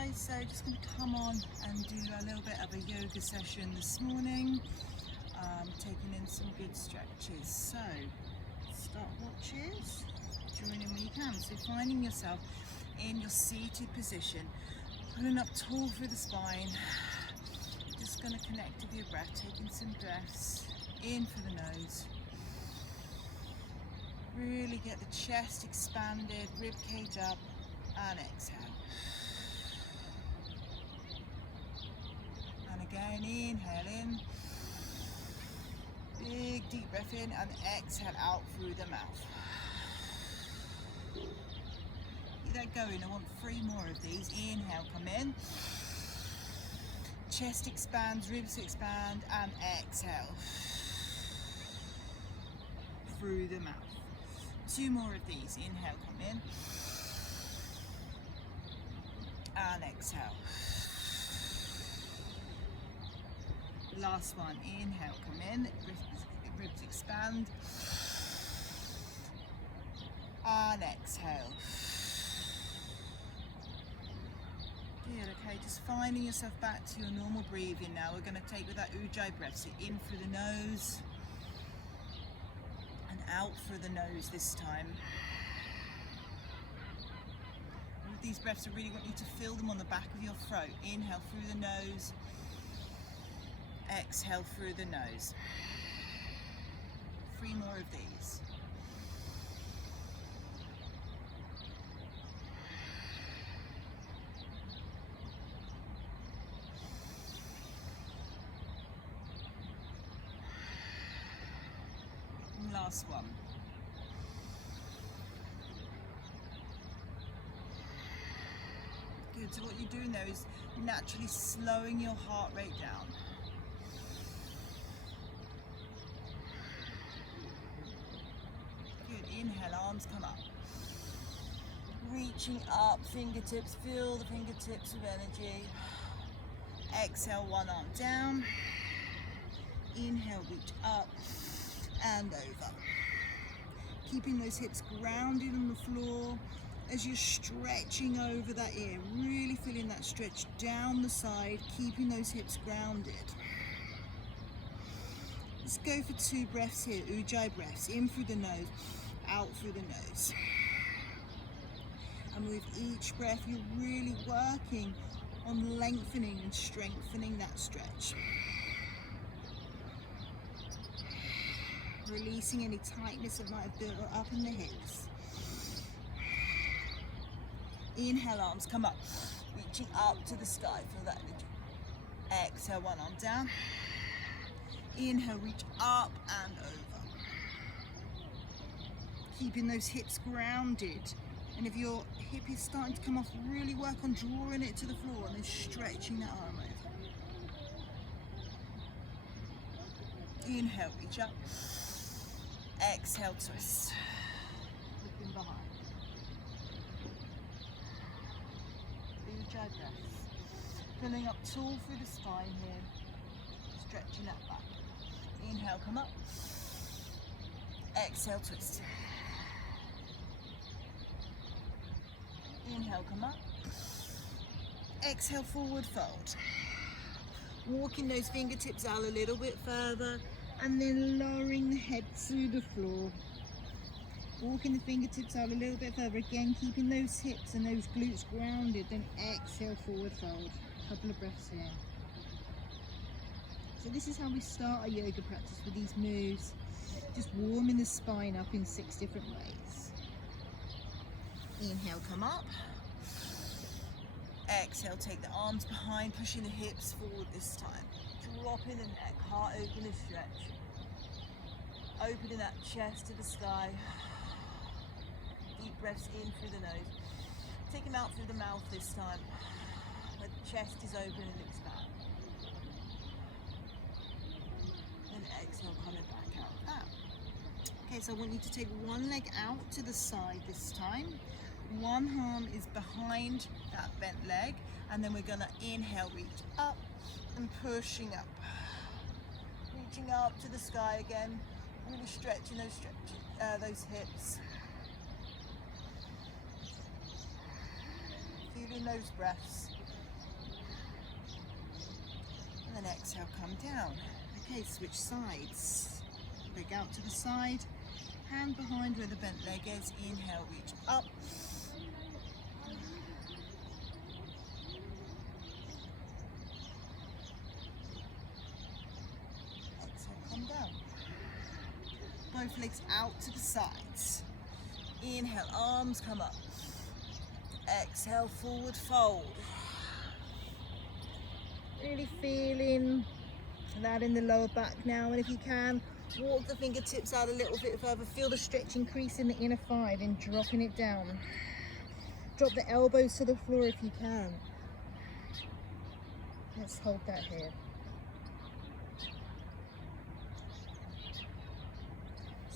guys, so just going to come on and do a little bit of a yoga session this morning, taking in some good stretches. So start watches, join in when you can. So finding yourself in your seated position, pulling up tall through the spine, just going to connect with your breath, taking some breaths in through the nose. Really get the chest expanded, rib cage up, and exhale. And again, inhale in, big deep breath in, and exhale out through the mouth. Keep that going. I want 3 more of these. Inhale, come in, chest expands, ribs expand, and exhale through the mouth. 2 more of these. Inhale, come in, and exhale. Last one. Inhale, come in, ribs expand, and exhale. Good. Okay, just finding yourself back to your normal breathing now. We're going to take with that ujjayi breath, so in through the nose and out through the nose this time. With these breaths, I really want you to feel them on the back of your throat. Inhale through the nose, exhale through the nose. 3 more of these. And last one. Good. So what you're doing there is naturally slowing your heart rate down. Inhale, arms come up. Reaching up, fingertips, feel the fingertips with energy. Exhale, one arm down. Inhale, reach up and over. Keeping those hips grounded on the floor as you're stretching over that ear. Really feeling that stretch down the side, keeping those hips grounded. Let's go for 2 breaths here, ujjayi breaths, in through the nose, out through the nose. And with each breath, you're really working on lengthening and strengthening that stretch. Releasing any tightness that might have built up in the hips. Inhale, arms come up, reaching up to the sky, feel that energy. Exhale, one arm down. Inhale, reach up and over. Keeping those hips grounded. And if your hip is starting to come off, really work on drawing it to the floor and then stretching that arm over. Inhale, reach up. Exhale, twist. Looking behind. Ujjayi breaths. Filling up tall through the spine here. Stretching that back. Inhale, come up. Exhale, twist. Inhale, come up. Exhale, forward fold. Walking those fingertips out a little bit further and then lowering the head to the floor. Walking the fingertips out a little bit further, again keeping those hips and those glutes grounded, then exhale, forward fold. Couple of breaths here. So this is how we start our yoga practice with these moves, just warming the spine up in 6 different ways. Inhale, come up. Exhale, take the arms behind, pushing the hips forward this time. Dropping the neck, heart open and stretch. Opening that chest to the sky. Deep breaths in through the nose. Take them out through the mouth this time. The chest is open and expand. And exhale, coming back out. Okay, so I want you to take one leg out to the side this time. One arm is behind that bent leg, and then we're gonna inhale, reach up and pushing up. Reaching up to the sky again, really stretching those hips. Feeling those breaths. and exhale, come down. Okay, switch sides. Leg out to the side, hand behind where the bent leg is. Inhale, reach up. Exhale, come down. Both legs out to the sides. Inhale, arms come up. Exhale, forward fold. Really feeling that in the lower back now, and if you can, walk the fingertips out a little bit further. Feel the stretch increase in the inner thigh, then dropping it down. Drop the elbows to the floor if you can. Let's hold that here.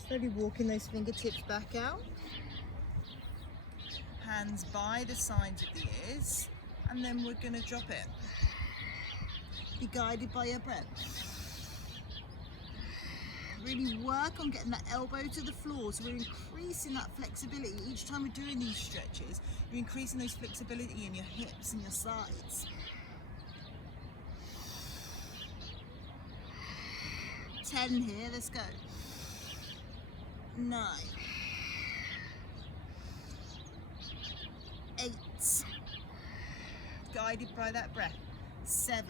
Slowly walking those fingertips back out. Hands by the sides of the ears, and then we're going to drop it. Be guided by your breath. Really work on getting that elbow to the floor, so we're increasing that flexibility. Each time we're doing these stretches, you're increasing those flexibility in your hips and your sides. 10 here, let's go. 9. 8. Guided by that breath. 7.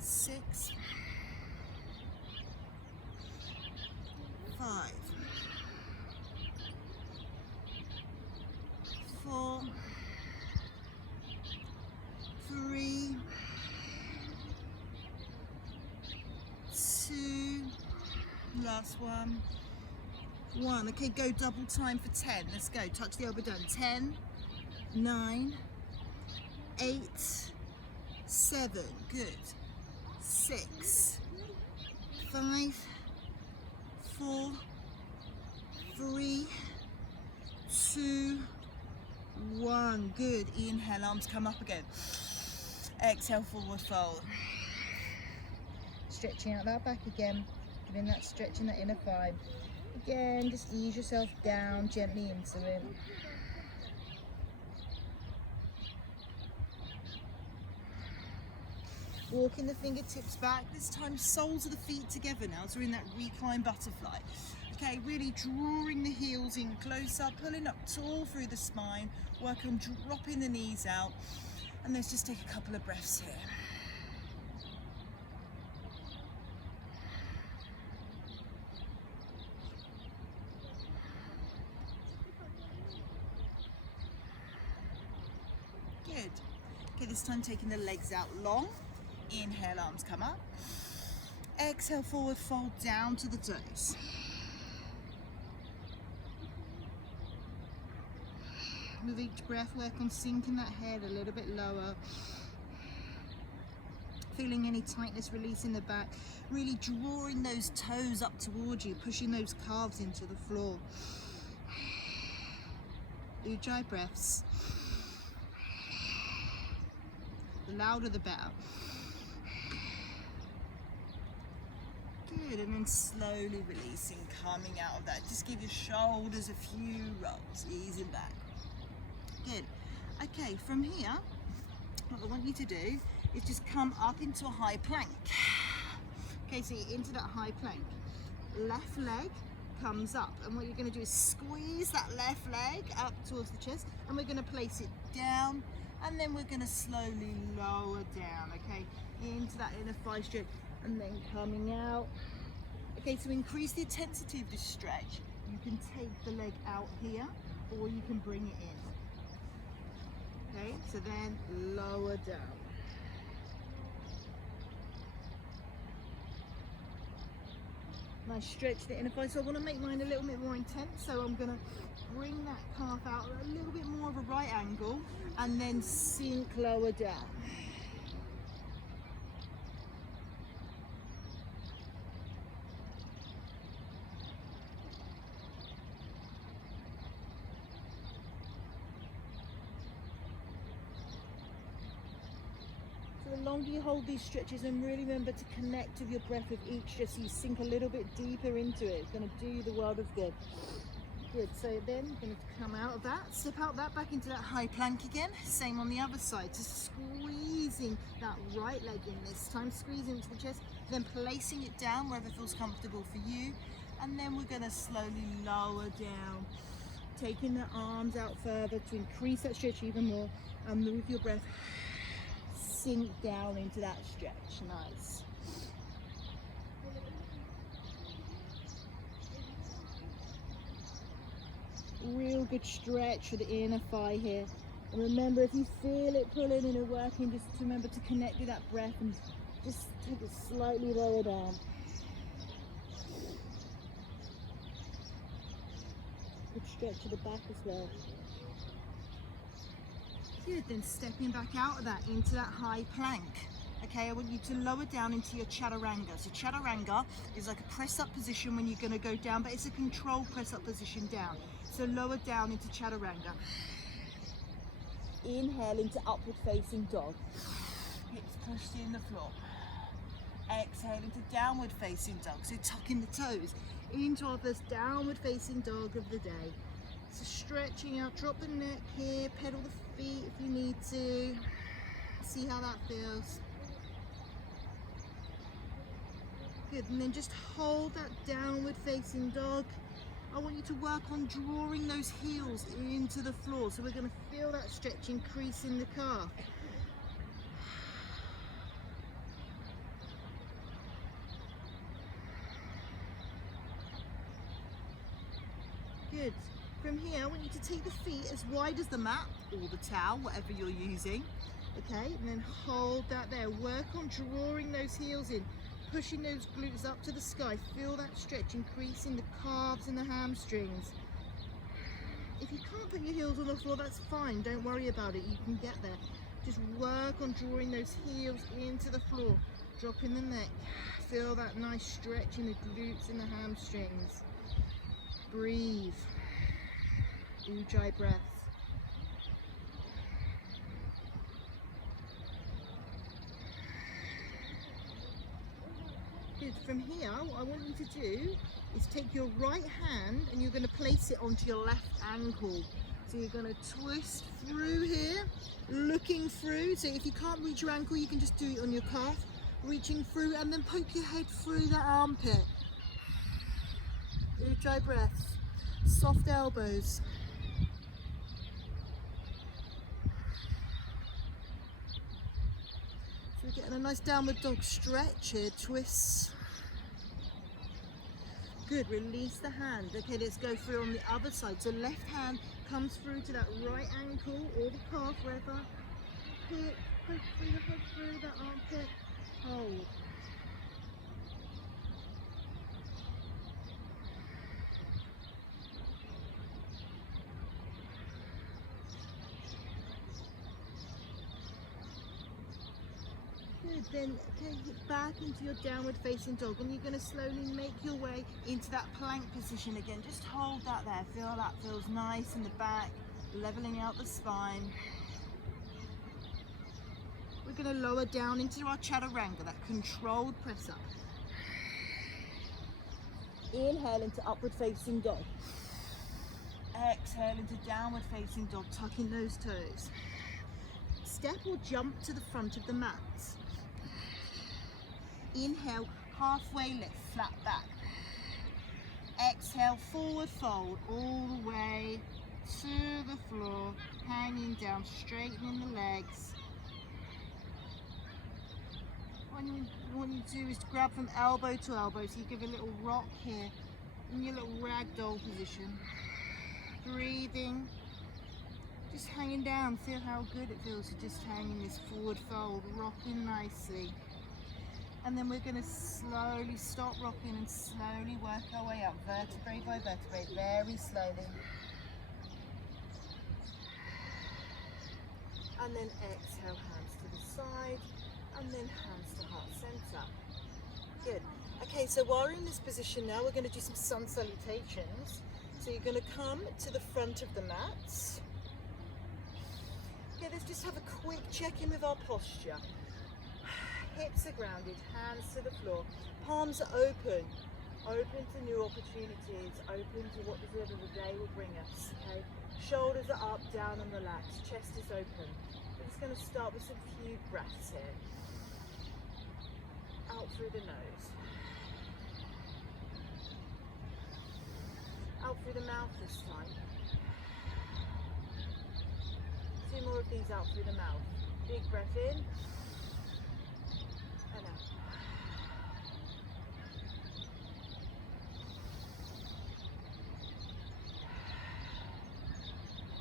6. 5. 4. 3. 2. Last one. 1. Okay, go double time for 10. Let's go. Touch the elbow down. 10, 9, 8, 7. Good. 6, 5, 4, 3, 2, 1. Good. Inhale, arms come up again. Exhale, forward fold. Stretching out that back again. Giving that stretch in that inner thigh. Again, just ease yourself down gently into it. Walking the fingertips back, this time soles of the feet together now, so we're in that recline butterfly. Okay, really drawing the heels in closer, pulling up tall through the spine, work on dropping the knees out, and let's just take a couple of breaths here. Good. Okay, this time taking the legs out long. Inhale, arms come up. Exhale, forward fold down to the toes. With each breath, work on sinking that head a little bit lower. Feeling any tightness, releasing the back. Really drawing those toes up towards you, pushing those calves into the floor. Ujjayi breaths. The louder the better. Good, and then slowly releasing, coming out of that. Just give your shoulders a few rolls, easing back. Good. Okay, from here, what I want you to do is just come up into a high plank. Okay, so you're into that high plank. Left leg comes up, and what you're going to do is squeeze that left leg up towards the chest, and we're going to place it down, and then we're going to slowly lower down, okay, into that inner thigh stretch, and then coming out. Okay, to increase the intensity of this stretch, you can take the leg out here, or you can bring it in. Okay, so then lower down. Nice stretch the inner thigh. So I want to make mine a little bit more intense, so I'm going to bring that calf out at a little bit more of a right angle, and then sink lower down. The longer you hold these stretches, and really remember to connect with your breath with each, just so you sink a little bit deeper into it. It's going to do you the world of good. Good, so then you're going to come out of that, step out that, back into that high plank again. Same on the other side, just squeezing that right leg in this time, squeezing into the chest, then placing it down wherever feels comfortable for you. And then we're going to slowly lower down, taking the arms out further to increase that stretch even more, and move your breath, sink down into that stretch. Nice. Real good stretch for the inner thigh here. And remember, if you feel it pulling and working, just remember to connect with that breath and just take it slightly lower down. Good stretch of the back as well. Good, then stepping back out of that into that high plank. Okay, I want you to lower down into your Chaturanga. So Chaturanga is like a press up position when you're going to go down, but it's a controlled press up position down. So lower down into Chaturanga. Inhale into upward facing dog. Hips pushed in the floor. Exhale into downward facing dog. So tucking the toes into our first downward facing dog of the day. So stretching out, drop the neck here, pedal the feet if you need to. See how that feels. Good, and then just hold that downward facing dog. I want you to work on drawing those heels into the floor. So we're going to feel that stretch increase in the calf. Good. From here, I want you to take the feet as wide as the mat or the towel, whatever you're using. Okay, and then hold that there. Work on drawing those heels in, pushing those glutes up to the sky. Feel that stretch, increasing the calves and the hamstrings. If you can't put your heels on the floor, that's fine. Don't worry about it. You can get there. Just work on drawing those heels into the floor. Dropping the neck. Feel that nice stretch in the glutes and the hamstrings. Breathe. Ujjayi breaths. Good. From here, what I want you to do is take your right hand and you're going to place it onto your left ankle. So you're going to twist through here, looking through. So if you can't reach your ankle, you can just do it on your calf, reaching through, and then poke your head through that armpit. Ujjayi breaths. Soft elbows. So we're getting a nice downward dog stretch here, twists. Good, release the hand. Okay, let's go through on the other side. So left hand comes through to that right ankle or the calf, wherever. Poke through the head, through that armpit. Hold. Good, then take it back into your downward facing dog and you're going to slowly make your way into that plank position again. Just hold that there, feel that feels nice in the back, leveling out the spine. We're going to lower down into our Chaturanga, that controlled press up. Inhale into upward facing dog. Exhale into downward facing dog, tucking those toes. Step or jump to the front of the mat. Inhale, halfway lift, flat back. Exhale, forward fold all the way to the floor, hanging down, straightening the legs. What you want you to do is to grab from elbow to elbow, so you give a little rock here in your little ragdoll position. Breathing, just hanging down. Feel how good it feels to just hang in this forward fold, rocking nicely. And then we're going to slowly stop rocking and slowly work our way up, vertebrae by vertebrae, very slowly. And then exhale, hands to the side, and then hands to heart center. Good. Okay, so while we're in this position now, we're going to do some sun salutations. So you're going to come to the front of the mat. Okay, let's just have a quick check-in with our posture. Hips are grounded, hands to the floor, palms are open, Open to new opportunities, open to what the day will bring us, okay? Shoulders are up, down and relaxed, chest is open. We're just going to start with some few breaths here. Out through the nose. Out through the mouth this time. 2 more of these out through the mouth. Big breath in and out.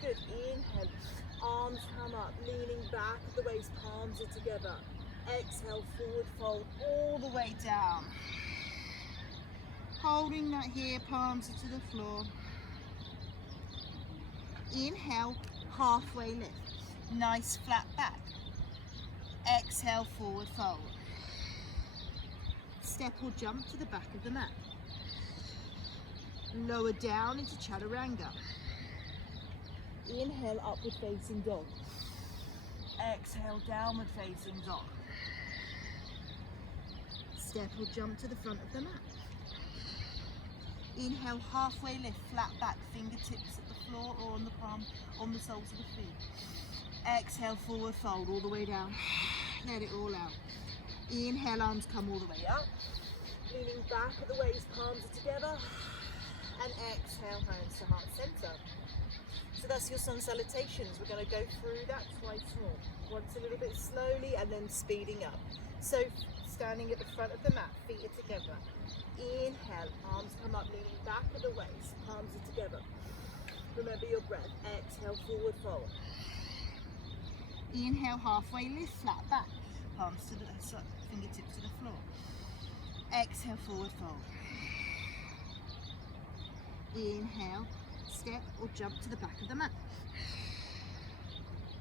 Good. Inhale. Arms come up, leaning back at the waist, palms are together. Exhale, forward fold all the way down. Holding that here, palms are to the floor. Inhale, halfway lift. Nice flat back. Exhale, forward fold. Step or jump to the back of the mat. Lower down into Chaturanga. Inhale, upward facing dog. Exhale, downward facing dog. Step or jump to the front of the mat. Inhale, halfway lift, flat back, fingertips at the floor or on the palm, on the soles of the feet. Exhale, forward fold all the way down. Let it all out. Inhale, arms come all the way up. Leaning back at the waist, palms are together. And exhale, hands to heart center. So that's your sun salutations. We're going to go through that twice more. Once a little bit slowly and then speeding up. So standing at the front of the mat, feet are together. Inhale, arms come up, leaning back at the waist, palms are together. Remember your breath. Exhale, forward fold. Inhale, halfway lift, flat back. Palms to the fingertips to the floor. Exhale, forward fold. Inhale, step or jump to the back of the mat.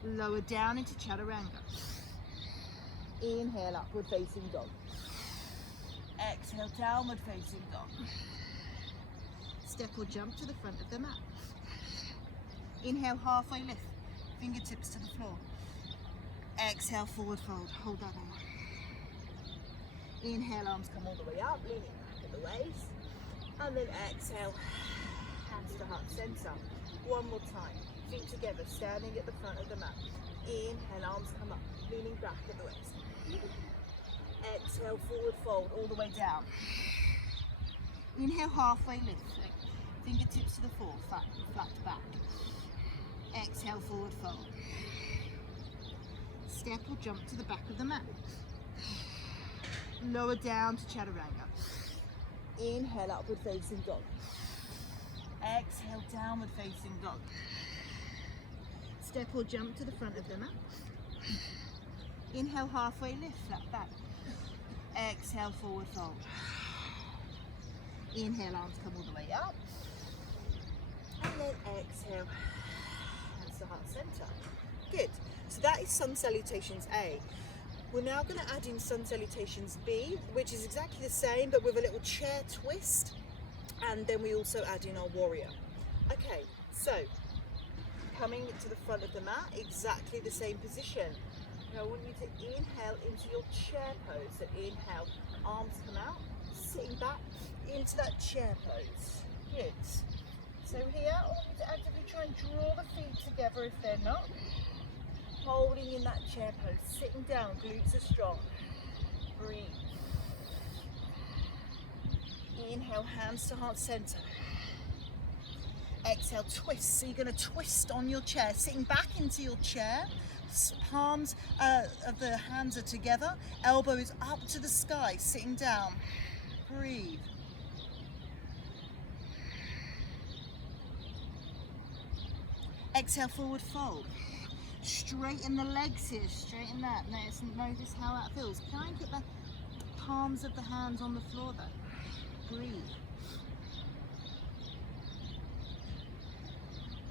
Lower down into Chaturanga. Inhale, upward facing dog. Exhale, downward facing dog. Step or jump to the front of the mat. Inhale, halfway lift, fingertips to the floor. Exhale, forward fold, hold that there. Inhale, arms come all the way up, leaning back at the waist. And then exhale, hands to heart center. One more time, feet together, standing at the front of the mat. Inhale, arms come up, leaning back at the waist. Exhale, forward fold all the way down. Inhale, halfway lift, fingertips to the floor, flat back. Exhale, forward fold. Step or jump to the back of the mat. Lower down to Chaturanga. Inhale, upward facing dog. Exhale, downward facing dog. Step or jump to the front of the mat. Inhale, halfway lift, flat back. Exhale, forward fold. Inhale, arms come all the way up. And then exhale, hands to heart center. Good. So that is Sun Salutations A. We're now going to add in Sun Salutations B, which is exactly the same, but with a little chair twist. And then we also add in our warrior. Okay, so coming to the front of the mat, exactly the same position. Now I want you to inhale into your chair pose. So inhale, arms come out, sitting back into that chair pose. Good. So here, I want you to actively try and draw the feet together if they're not. Holding in that chair pose, sitting down, glutes are strong. Breathe. Inhale, hands to heart center. Exhale, twist. So you're going to twist on your chair, sitting back into your chair. Palms of the hands are together. Elbows up to the sky, sitting down. Breathe. Exhale, forward fold. Straighten the legs here, straighten that. Notice how that feels. Try and get the palms of the hands on the floor though. Breathe.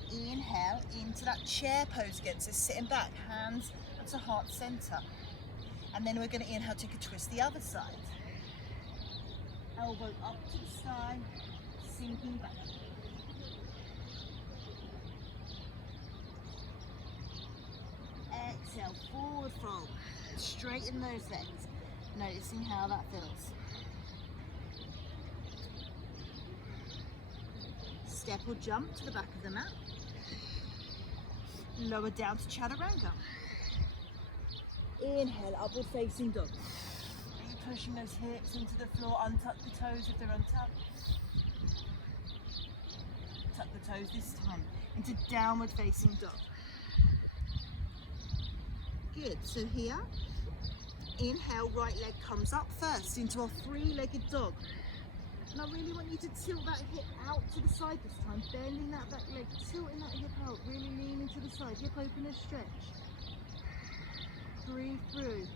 Inhale into that chair pose again, so sitting back, hands to heart center. And then we're going to inhale, take a twist the other side. Elbow up to the sky, sinking back. Exhale, forward fold. Straighten those legs, noticing how that feels. Step or jump to the back of the mat. Lower down to Chaturanga. Inhale, upward facing dog. Are you pushing those hips into the floor? Untuck the toes if they're untucked. Tuck the toes this time into downward facing dog. Good, so here, inhale, right leg comes up first into a three-legged dog. And I really want you to tilt that hip out to the side this time, bending that back leg, tilting that hip out, really leaning to the side, hip opener stretch. Breathe through.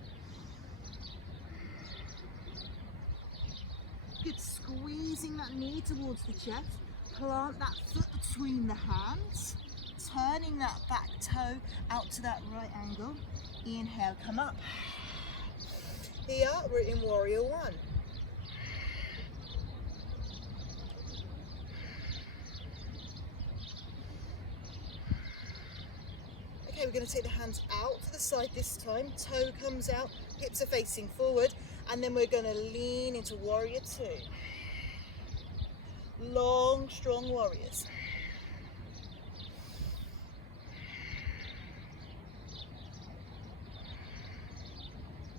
Good, squeezing that knee towards the chest, plant that foot between the hands, turning that back toe out to that right angle. Inhale, come up. Here, we're in warrior one. Okay, we're going to take the hands out to the side this time. Toe comes out, hips are facing forward, and then we're going to lean into warrior two. Long, strong warriors.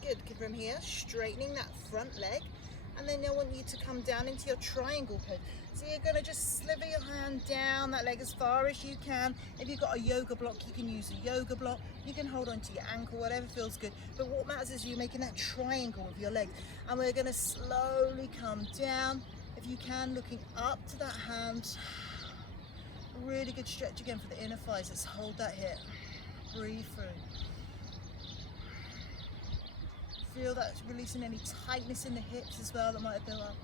Good, from here, straightening that front leg, and then I want you to come down into your triangle pose. So you're going to just sliver your hand down that leg as far as you can. If you've got a yoga block, you can use a yoga block. You can hold on to your ankle, whatever feels good. But what matters is you making that triangle with your legs. And we're going to slowly come down. If you can, looking up to that hand. Really good stretch again for the inner thighs. Let's hold that here. Breathe through. Feel that releasing any tightness in the hips as well that might have built up.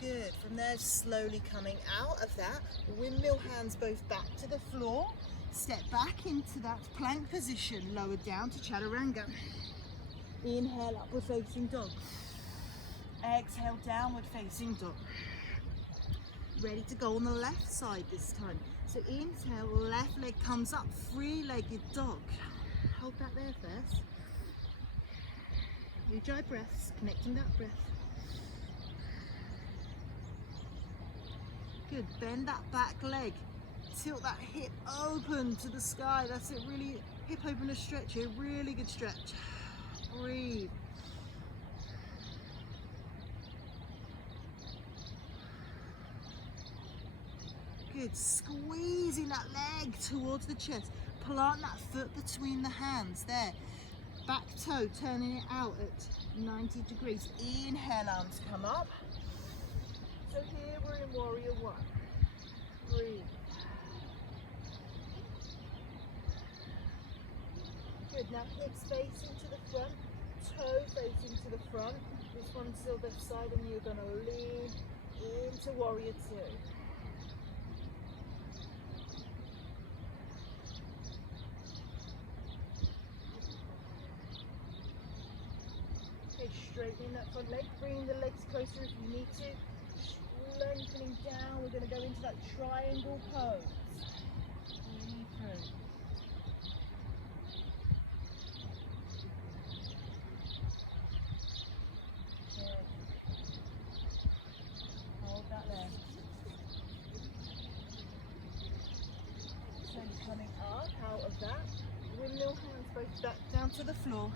Good. From there, slowly coming out of that, windmill hands both back to the floor. Step back into that plank position, lower down to Chaturanga. Inhale, upward facing dog. Exhale, downward facing dog. Ready to go on the left side this time. So inhale, left leg comes up, three-legged dog. Hold that there first. Ujjayi breaths, connecting that breath. Good, bend that back leg. Tilt that hip open to the sky. That's it, really hip opener stretch here, really good stretch. Breathe. Good, squeezing that leg towards the chest. Plant that foot between the hands, there. Back toe, turning it out at 90 degrees. Inhale, arms come up. So here we're in warrior one. Breathe. Good, now hips facing to the front, toe facing to the front. This one's still this side and you're going to lean into warrior two. Straightening that front leg, bringing the legs closer if you need to. Lengthening down, we're going to go into that triangle pose. Breathe through. Good. Hold that there. Slowly coming up out of that. Windmill hands both back down to the floor.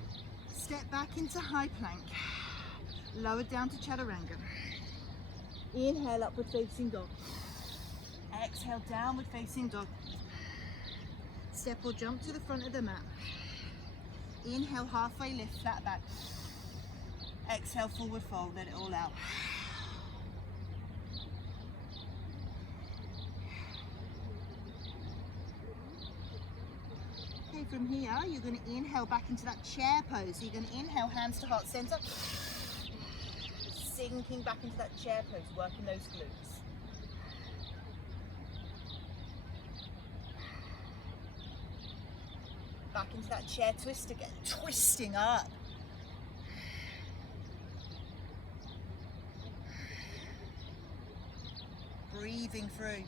Step back into high plank. Lower down to Chaturanga. Inhale, upward facing dog. Exhale, downward facing dog. Step or jump to the front of the mat. Inhale, halfway lift, flat back. Exhale, forward fold, let it all out. Okay, from here, you're going to inhale back into that chair pose. So you're going to inhale, hands to heart center. Sinking back into that chair pose, working those glutes. Back into that chair twist again, twisting up. Breathing through.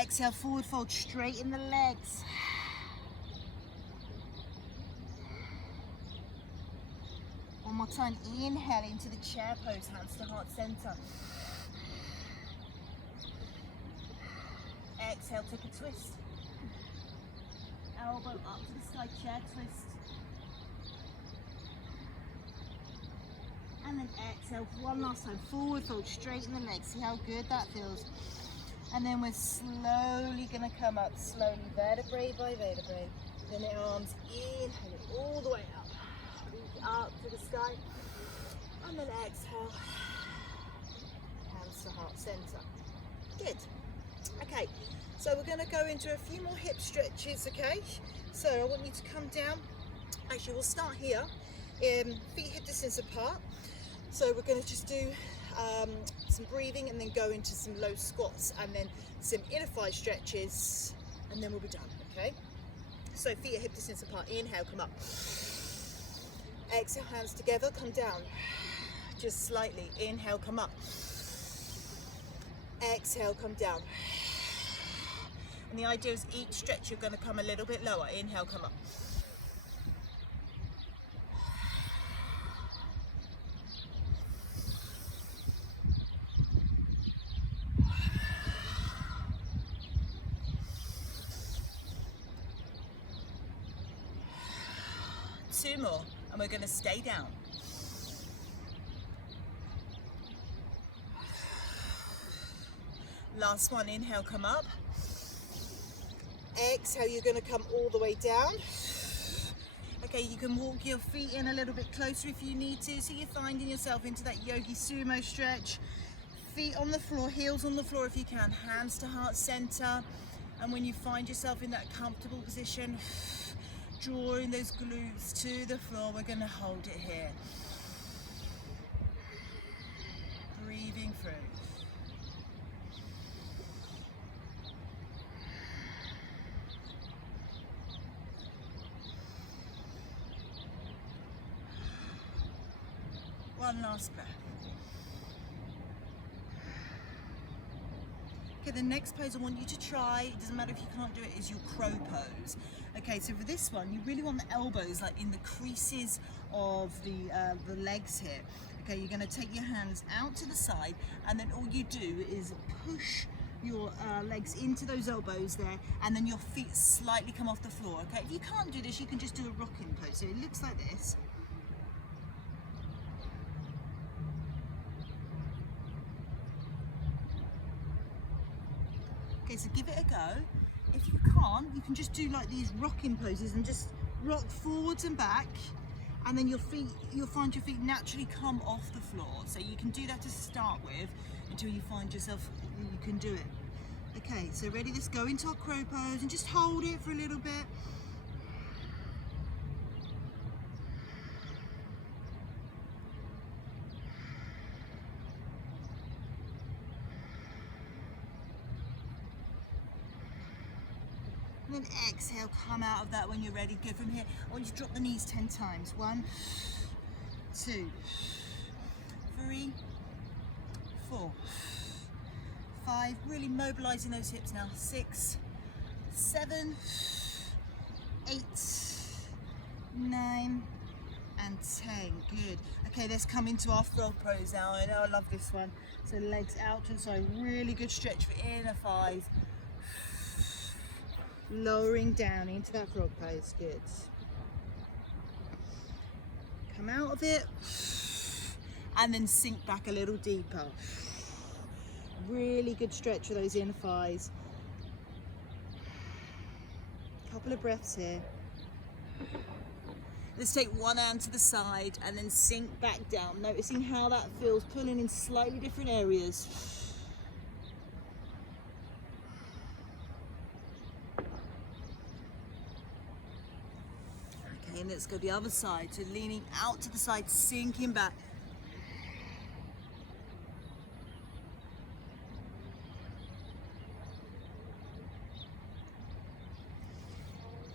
Exhale, forward fold, straighten the legs. One more time, inhale into the chair pose, hands to heart center. Exhale, take a twist. Elbow up to the sky, chair twist. And then exhale, one last time, forward fold, straighten the legs, see how good that feels. And then we're slowly gonna come up, slowly, vertebrae by vertebrae. Then the arms, inhale all the way up. Reach up to the sky. And then exhale, hands to heart center. Good. Okay, so we're gonna go into a few more hip stretches, okay? So I want you to come down. Actually, we'll start here, feet hip distance apart. So we're going to just do some breathing and then go into some low squats and then some inner thigh stretches and then we'll be done, okay? So feet are hip distance apart, inhale, come up. Exhale, hands together, come down. Just slightly, inhale, come up. Exhale, come down. And the idea is each stretch you're going to come a little bit lower, inhale, come up. Two more, and we're going to stay down. Last one, inhale, come up. Exhale, you're going to come all the way down. Okay, you can walk your feet in a little bit closer if you need to, so you're finding yourself into that yogi sumo stretch. Feet on the floor, heels on the floor if you can, hands to heart center. And when you find yourself in that comfortable position, drawing those glutes to the floor, we're going to hold it here. Breathing through. One last breath. Okay, the next pose I want you to try, it doesn't matter if you can't do it, is your crow pose. Okay, so for this one, you really want the elbows like in the creases of the legs here. Okay, you're going to take your hands out to the side, and then all you do is push your legs into those elbows there, and then your feet slightly come off the floor. Okay, if you can't do this, you can just do a rocking pose. So it looks like this. Okay, so give it a go. If you can't, you can just do like these rocking poses and just rock forwards and back, and then you'll find your feet naturally come off the floor. So you can do that to start with until you find yourself, you can do it. Okay, so ready, let's go into our crow pose and just hold it for a little bit. And then exhale, come out of that when you're ready. Go from here. I want you to drop the knees 10 times. 1, 2, 3, 4, 5. Really mobilizing those hips now. 6, 7, 8, 9, and 10. Good. Okay, let's come into our frog pose now. I know I love this one. So legs out to the side. Really good stretch for inner thighs. Lowering down into that frog pose, good. Come out of it and then sink back a little deeper. Really good stretch for those inner thighs. Couple of breaths here. Let's take one hand to the side and then sink back down, noticing how that feels, pulling in slightly different areas. And let's go the other side, so leaning out to the side, sinking back.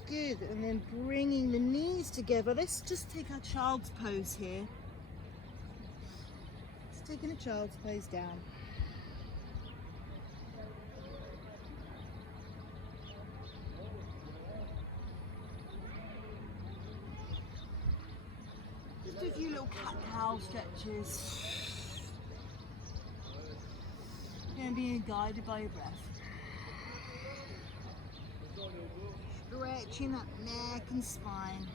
Good, and then bringing the knees together. Let's just take our child's pose here. Just taking a child's pose down. Just do a few little cat-cow stretches. And being guided by your breath. Stretching that neck and spine.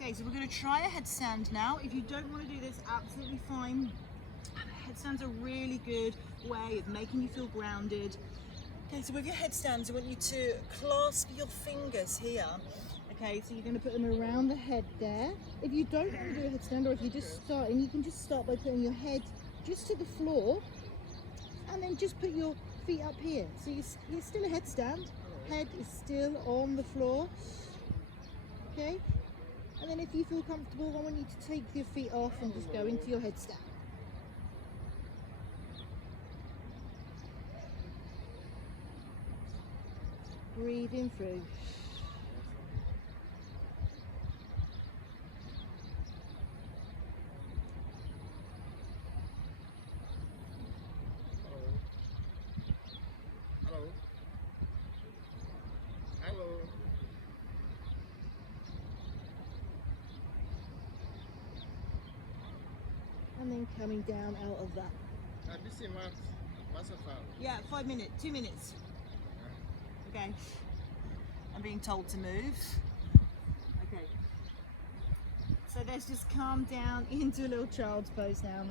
Okay, so we're going to try a headstand now. If you don't want to do this, absolutely fine. Headstands are a really good way of making you feel grounded. Okay, so with your headstands, I want you to clasp your fingers here. Okay, so you're going to put them around the head there. If you don't want to do a headstand, or if you're just starting, you can just start by putting your head just to the floor, and then just put your feet up here. So you're still a headstand, head is still on the floor. Okay, and then if you feel comfortable, I want you to take your feet off and just go into your headstand. Breathing through. And then coming down out of that. Yeah, 5 minutes, 2 minutes. Okay. I'm being told to move. Okay. So let's just calm down into a little child's pose now.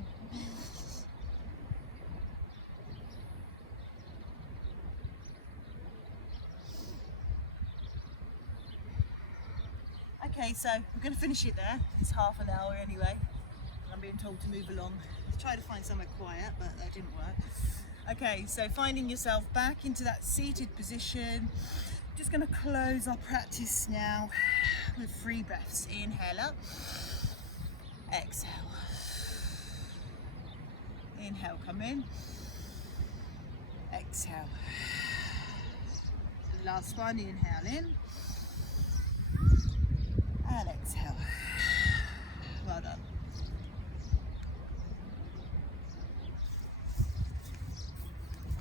Okay, so I'm going to finish it there. It's half an hour anyway. I'm being told to move along. Try to find somewhere quiet, but that didn't work. Okay, so finding yourself back into that seated position. Just going to close our practice now with 3 breaths. Inhale up, exhale. Inhale, come in, exhale. Last one, inhale in,